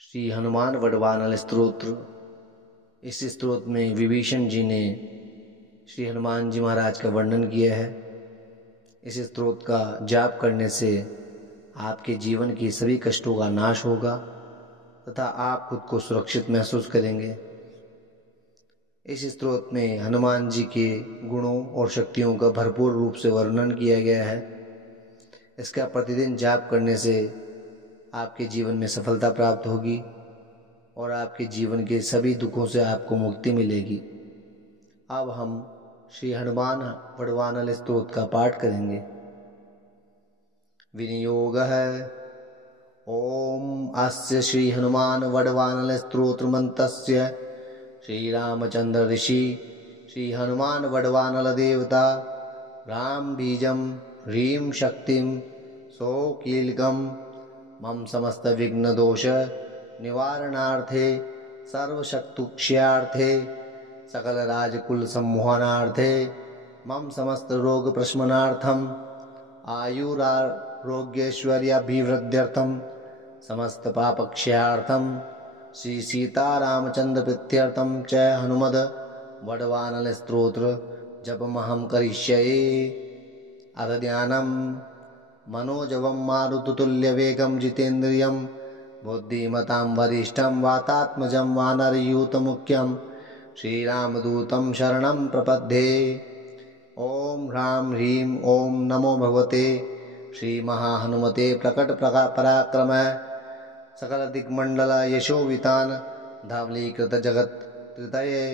श्री हनुमान वडवानल स्तोत्र। इस स्तोत्र में विभीषण जी ने श्री हनुमान जी महाराज का वर्णन किया है। इस स्तोत्र का जाप करने से आपके जीवन की सभी कष्टों का नाश होगा तथा आप खुद को सुरक्षित महसूस करेंगे। इस स्तोत्र में हनुमान जी के गुणों और शक्तियों का भरपूर रूप से वर्णन किया गया है। इसका प्रतिदिन जाप करने से आपके जीवन में सफलता प्राप्त होगी और आपके जीवन के सभी दुखों से आपको मुक्ति मिलेगी। अब हम श्री हनुमान वडवानल स्तोत्र का पाठ करेंगे। विनियोगः ओम अस्य श्री हनुमान वडवानल स्तोत्र मंत्रस्य श्री रामचंद्र ऋषि श्री हनुमान वडवानल देवता राम बीजम ह्रीं शक्तिम सौकीलकम मम समस्त विघ्न दोष निवारणार्थे सर्वशक्तुक्ष्यार्थे सकल राजकुल सम्मोहनार्थे मम समस्त रोग प्रशमनार्थम आयुरारोग्यैश्वर्याभिवृद्ध्यर्थम समस्त पापक्षयार्थम श्री सीतारामचंद्र प्रीत्यर्थम च हनुमद वडवानल स्तोत्र जपमहं करिष्ये। अथ ध्यानम् मनोजवं मारुततुल्यवेगं जितेन्द्रियं बुद्धिमतां वरिष्ठं वातात्मजं वानरयूथमुख्यं श्रीरामदूतं शरणं प्रपद्ये। ओम ह्रां ह्रीं ओम नमो भगवते श्री महाहनुमते प्रकट पराक्रम सकल दिग्मंडल यशोवितान धावलीकृत जगत त्रितये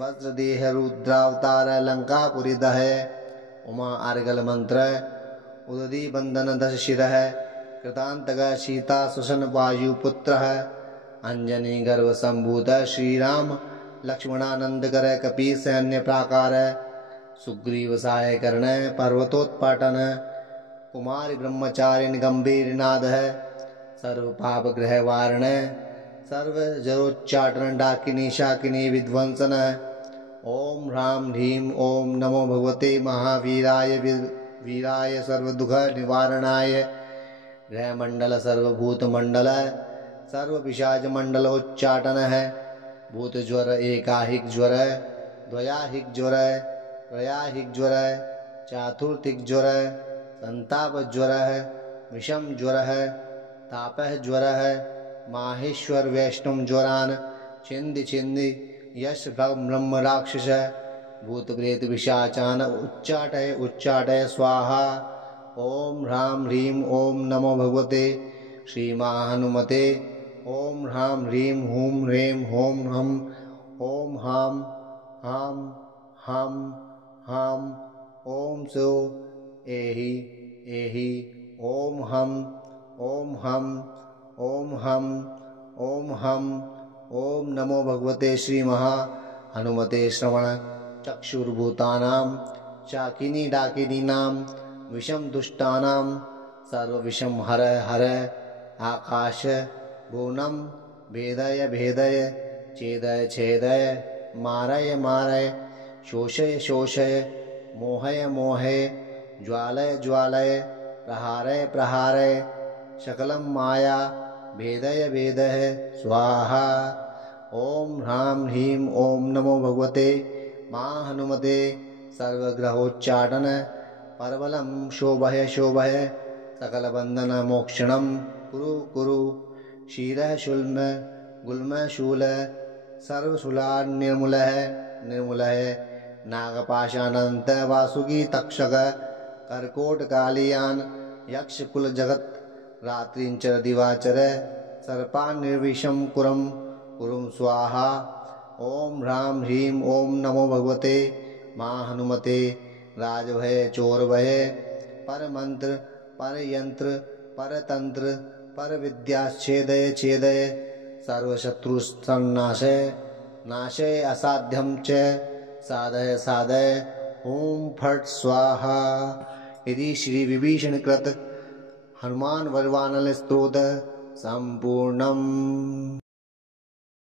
वज्रदेह रुद्रावतार लंकापुरी दहे उमा अर्गल मंत्र उदधी बंदन दश शिरः कृतांतग सीता सुसन वायुपुत्र अंजनी गर्भ संभूत श्रीराम लक्ष्मणानंद कर कपि सैन्य प्राकार सुग्रीव सहाय कर्ण पर्वतोत्पाटन कुमारी ब्रह्मचारिण गंभीर नाद सर्व पाप ग्रह वारण सर्व जरोच्चाटन डाकिनी शाकिनी विध्वंसन। ओम ह्रां ह्रीं ओम नमो भगवते महावीराय वीराय सर्वदुख निवारणाय ग्रहमंडल सर्वभूतमंडल सर्वपिशाच मंडलोच्चाटन है भूत ज्वर एकाहिक ज्वर द्वयाहिक ज्वर त्रयाहिक ज्वर चातुर्थिक ज्वर संताप ज्वर विषम ज्वर तापः ज्वर माहेश्वर वैष्णव ज्वरान छिंदि छिंदि यश ब्रह्म राक्षस भूत प्रेत विशाचान उच्चाटय उच्चाटय स्वाहा। ओम ह्रां ह्रीं ओम नमो भगवते श्री महाहनुमते ओम ह्रां ह्रीं हूं ह्रीं हों हम ओम हां हां हां हां ओम सो एहि एहि ओम हम ओम हम ओम हम ओम हम। ओम नमो भगवते श्री महाहनुमते श्रवण चक्षुर्भूतानां शाकिनी डाकिनीनां विषम दुष्टानां सर्वविषम हर हर आकाश भुवनं भेदय भेदय छेदय छेदय मारय मारय शोषय शोषय मोहय मोहय ज्वालय ज्वालय प्रहारय प्रहारय सकलं माया भेदय भेदय स्वाहा। ओम ह्रां ह्रीं ओम नमो भगवते महाहनुमते सर्वग्रहोच्चाटन परबलं शोभय शोभय सकलबंधन मोक्षणं कुरु कुरु क्षीरः शुल्म गुल्म शूल सर्वशूलान् निर्मूलः निर्मूलः नागपाशानंत वासुकी तक्षक कर्कोट कालियान यक्ष कुल जगत रात्रिंचर दिवाचर सर्पान् निर्विषं कुरं कुरुं स्वाहा। ओम ह्रां ह्रीं ओम नमो भगवते महाहनुमते राजभय चोरभय पर मंत्र पर यंत्र पर तंत्र पर विद्या छेदय छेदय सर्वशत्रु संनाशय नाशय असाध्यं च साधय साधय ओम फट् स्वाहा। इति श्री विभीषण कृत हनुमान वडवानल स्तोत्र संपूर्णम्।